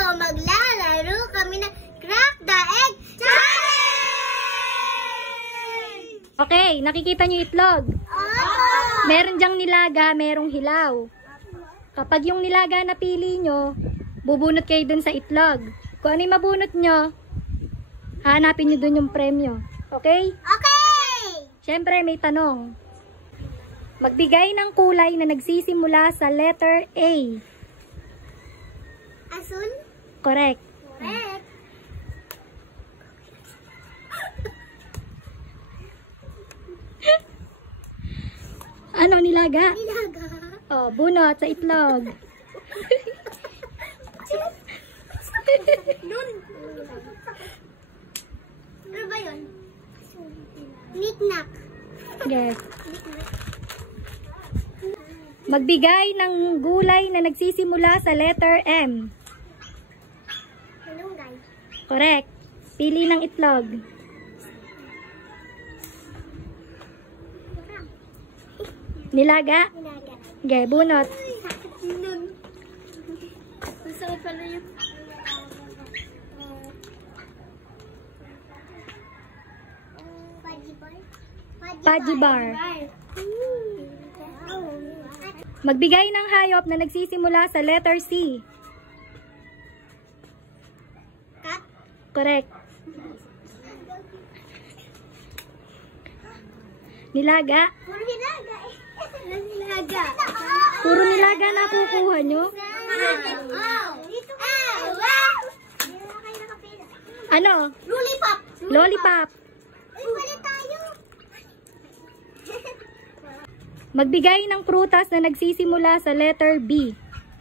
So, maglalaro kami ng Crack the Egg Challenge! Okay, nakikita niyo itlog? Oh! Meron diyang nilaga, merong hilaw. Kapag yung nilaga napili nyo, bubunot kayo dun sa itlog. Kung ano yung mabunot nyo, hanapin nyo dun yung premyo. Okay? Okay! Siyempre, may tanong. Magbigay ng kulay na nagsisimula sa letter A. Asul? Correct. Correct. Ano, nilaga? Nilaga. Oh, bunot sa itlog. Nun. Ano ba yun? Knick-knack. Yes. Magbigay ng gulay na nagsisimula sa letter M. Malunggay. Correct. Pili ng itlog. Nilaga? Nilaga. Okay, bunot. Nun. Masakit pala yun. Pudgy bar. Magbigay ng hayop na nagsisimula sa letter C. Cat. Correct. Nilaga? Puro nilaga eh. Nilaga. Puro nilaga na kukuha nyo? Ano? Lollipop. Lollipop. Ay, wala tayo. Magbigay ng prutas na nagsisimula sa letter B.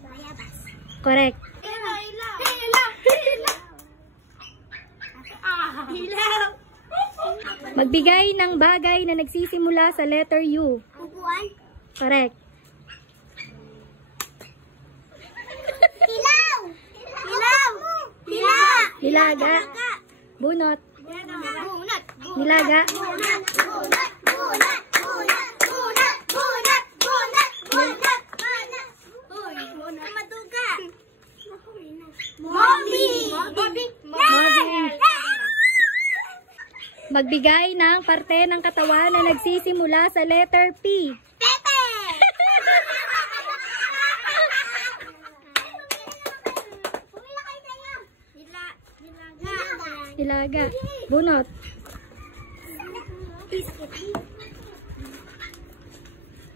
Bayabas. Correct. Hila. Hila. Hila. Hilaw. Magbigay ng bagay na nagsisimula sa letter U. Upuan. Correct. Hilaw. Hilaw. Hila. Nilaga. Bunot. Bunat. Nilaga. Bunat. Bunat. Bunat. Bunat. Bunat. Bunat. Bunat. Bunat. Bunat. Uy, bunat. Matuga. Mommy. Mommy. Mommy. Magbigay ng parte ng katawan na nagsisimula sa letter P. Pepe. Pumila kayo tayo. Nilaga. Nilaga. Bunot. Biscuit.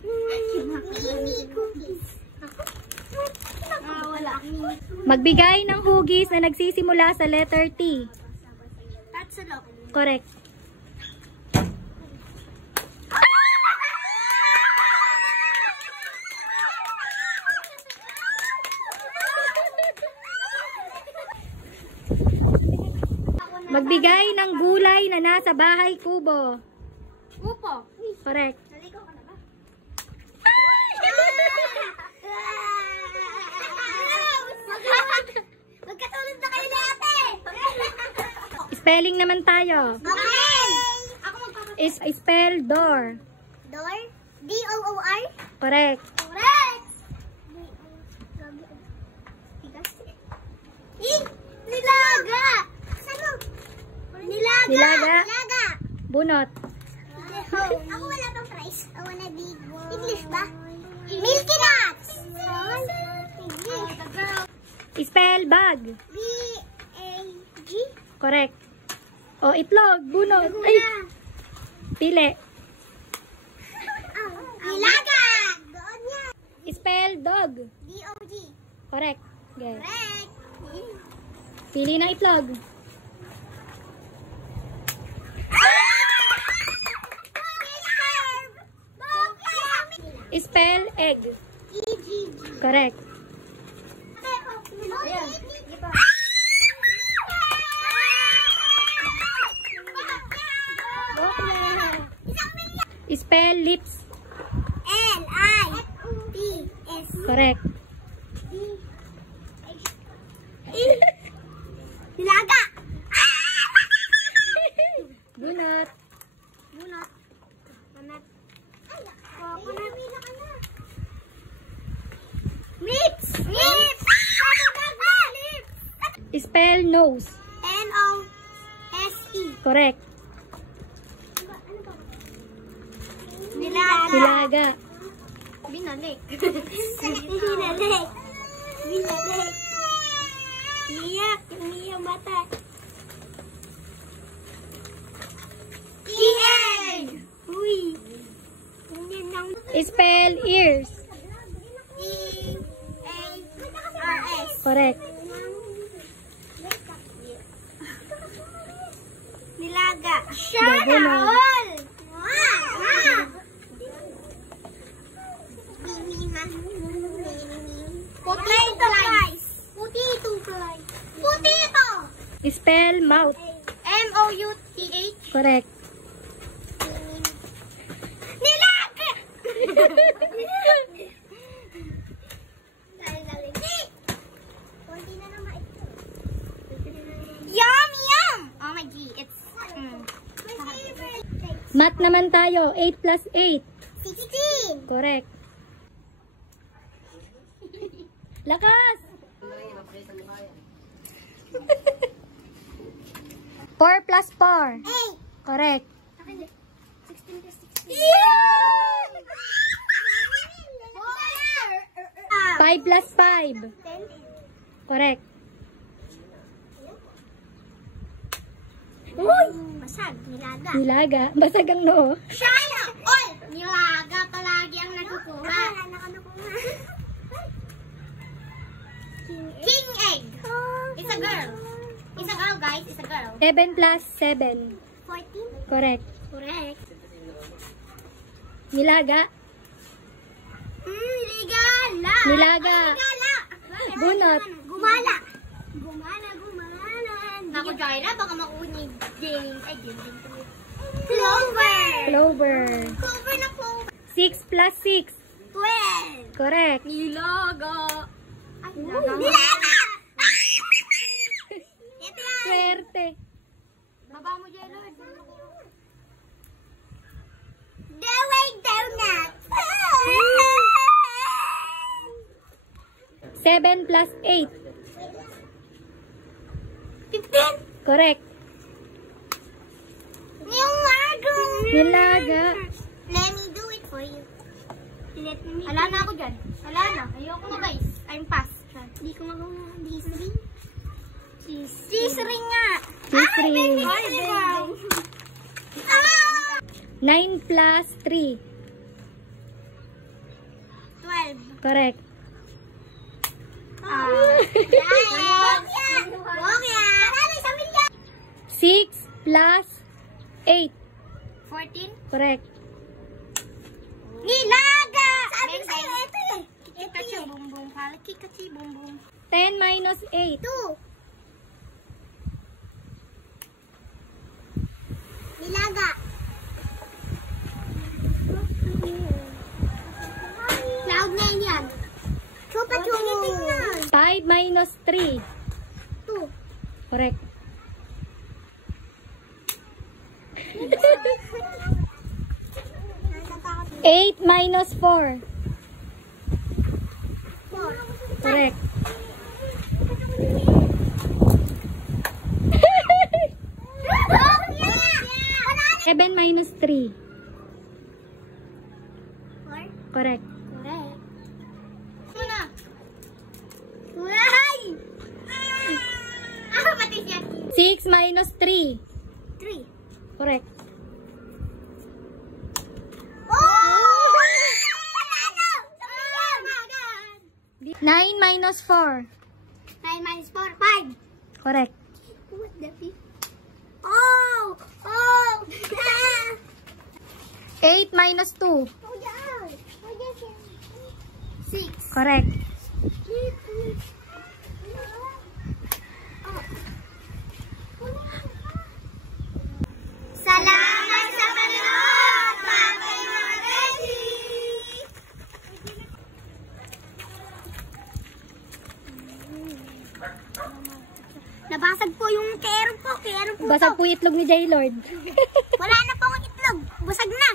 Mini cookies. Wala. Magbigay ng hugis na nagsisimula sa letter T. Tatsulok. Correct. Magbigay ng gulay na nasa bahay kubo. Upo. Correct. Naligo ka na ba? Magkatulad na kayo dati. Spelling naman tayo. Okay. Ako Is spell door. Door? D-O-O-R? Correct. Correct. Nilaga. Saan mo? Nilaga. Nilaga. Nilaga. Bunot. Ako wala pang price. I wanna be English ba? Milky Nuts. Spell bag. B-A-G. Correct. O itlog. Bunot. Ay. Pili. Nilaga. Doon yan. Spell dog. D-O-G. Correct. Okay. Correct. Pili ng itlog. Spell egg. E-G-G. Correct. Ayan. Spell lips. L-I-P-S. Correct. Nilaga. Bunot. Bunot. Bunot. Coconut. Lips. Lips. Lips. Spell nose. N-O-S-E. Correct. Nilaga. Nilaga. Binalik. Binalik. Binalik. Iyak. Iyak mata. E-egg. Uy. Spell ears. E-A-R-S. Correct. Nilaga. Nilaga na. all. Potato flies. Potato flies. Potato. Spell mouth. M-O-U-T-H. Correct. Nilaga. Yum, yum. Oh my G, it's my favorite. Math naman tayo. 8 plus 8. 16. Correct. Lakas! 4 plus 4. 8. Correct. 16 plus 16. Yeah! 5 plus 5. 10. Correct. Uy! Basag, nilaga. Nilaga. Basag ang noo. Sana all! Nilaga palagi ang nakukuha. King egg. It's a girl. It's a girl, guys. It's a girl. 7 plus 7. 14. Correct. Correct. Nilaga. Ligala. Nilaga. Ligala. Bunot. Gumala. Gumala, gumala. Naku, Jaira, baka makunig. James. Ay, James. Clover. Clover. Clover na clover. 6 plus 6. 12. Correct. Nilaga. Ay, nilaga. Ito yan. Swerte. Baba mo, Jelord. Dewey Donut. 7 plus 8. 15. Correct. Nilaga. Nilaga. Let me do it for you. Ala na ako dyan. Ala na. Ayoko na, guys. I'm pass. Hindi ko magawa. Disney. Disney nga. Disney. Ay, baby. 9 plus 3. 12. Correct. Bokya. 6 plus 8. 14. Correct. Nilaga! Sabi ko sa'yo, ito eh. Kikachi, bumbong. Kikachi, bumbong. 10 minus 8. 2. Nilaga. Cloud na yan. Chupa chupa. 5 minus 3. 2. Correct. 8 minus 4. 4. Correct. 7 minus 3. 4. Correct. Correct. Muna. Uray! Ah, mati siya. 6 minus 3. 3. Correct. Oh! 9 minus 4. 9 minus 4, 5. Correct. What the fuck? Oh! Oh! 8 minus 2. 6. Correct. Salamat sa panonood! Babay mga ready! Nabasag po yung kero po. Kero po Basag to. po itlog ni Jaylord. Wala na po ang itlog. Basag na.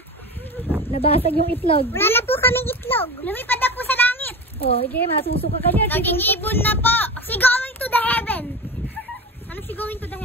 Nabasag yung itlog. Wala na po kaming itlog. Lumipad na po sa langit. Oh, okay, masusuka ka niya. Naging ibon na po. Si going to the heaven. going to the head.